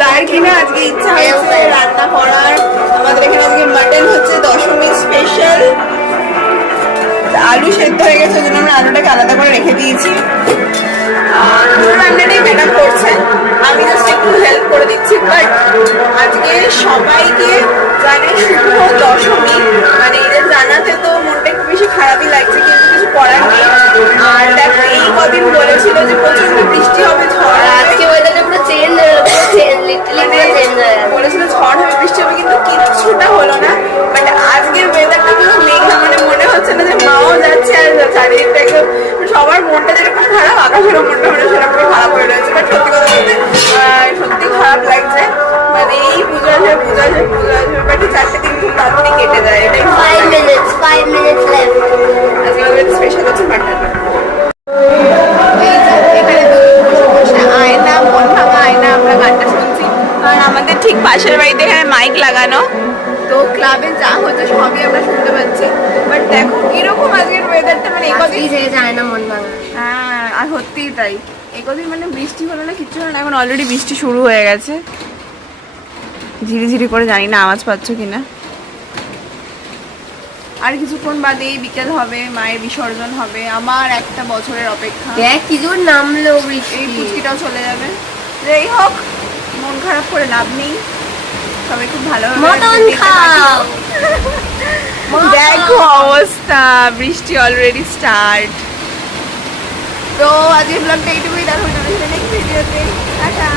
যার কিনা আজকে ইচ্ছা হচ্ছে রান্না করার। আমাদের এখানে আজকে মাটন হচ্ছে দশমী স্পেশাল। আলু সেদ্ধ হয়ে গেছে, ওই জন্য আমরা আলুটাকে আলাদা করে রেখে দিয়েছি। পুরো রান্নাটাই ম্যাডাম করছে, আমি জাস্ট একটু হেল্প করে দিচ্ছি। বাট আজকে সবাইকে জানে শুভ দশমী, মানে এদের জানাতে তো মনটা একটু বেশি খারাপই লাগছে, কিন্তু কিছু করার নেই। আর দেখো এই কদিন বলেছিল যে প্রচন্ড বৃষ্টি হবে, ঝড়, আজকে ওয়েদারটা পুরো চেঞ্জ বলেছিল ঝড় হবে, বৃষ্টি হবে, কিন্তু কিছুটা হলো না। বাট আজকের ওয়েদারটা পুরো মেঘলা, মানে মনে হচ্ছে না যে মাও যাচ্ছে আর চারিদিকটা একদম সবার মনটা যেরকম খারাপ, আকাশেরও মনটা মানে সেরকম খারাপ হয়ে রয়েছে। বাট সত্যি কথা বলতে সত্যি খারাপ লাগছে, মানে এই পুজো আসবে পুজো আসবে পুজো আসবে, বাট 4টে দিন খুব তাড়াতাড়ি কেটে যায়। এটাই 5 minutes left। আজকে আমাদের স্পেশাল হচ্ছে মাটন। আয়না, মন ভাঙা আয়না, আমরা গানটা শুনছি। আর আমাদের ঠিক পাশের বাড়িতে এখানে মাইক লাগানো, তো ক্লাবে যা হচ্ছে সবই আমরা শুনতে পাচ্ছি। বাট দেখো কিরকম আজকের ওয়েদারটা, মানে একদিন যায় না মন ভাঙা। হ্যাঁ, আর সত্যিই তাই, একদিন মানে বৃষ্টি হলো না, কিচ্ছু হলো না, এখন অলরেডি বৃষ্টি শুরু হয়ে গেছে ঝিরিঝিরি করে। জানি না আওয়াজ পাচ্ছ কিনা। আর কিছুক্ষণ বাদেই বিকেল হবে, মায়ের বিসর্জন হবে। আমার একটা বছরের অপেক্ষা। দেখ কি জোর নামলো বৃষ্টি, এই পুচকিটাও চলে যাবে। যাই হোক, মন খারাপ করে লাভ নেই, সবাই খুব ভালোভাবে দেখো অবস্থা, বৃষ্টি অলরেডি স্টার্ট। তো আজকে ব্লগটা এইটুকুই, দেখো নেক্সট ভিডিওতে। টাটা।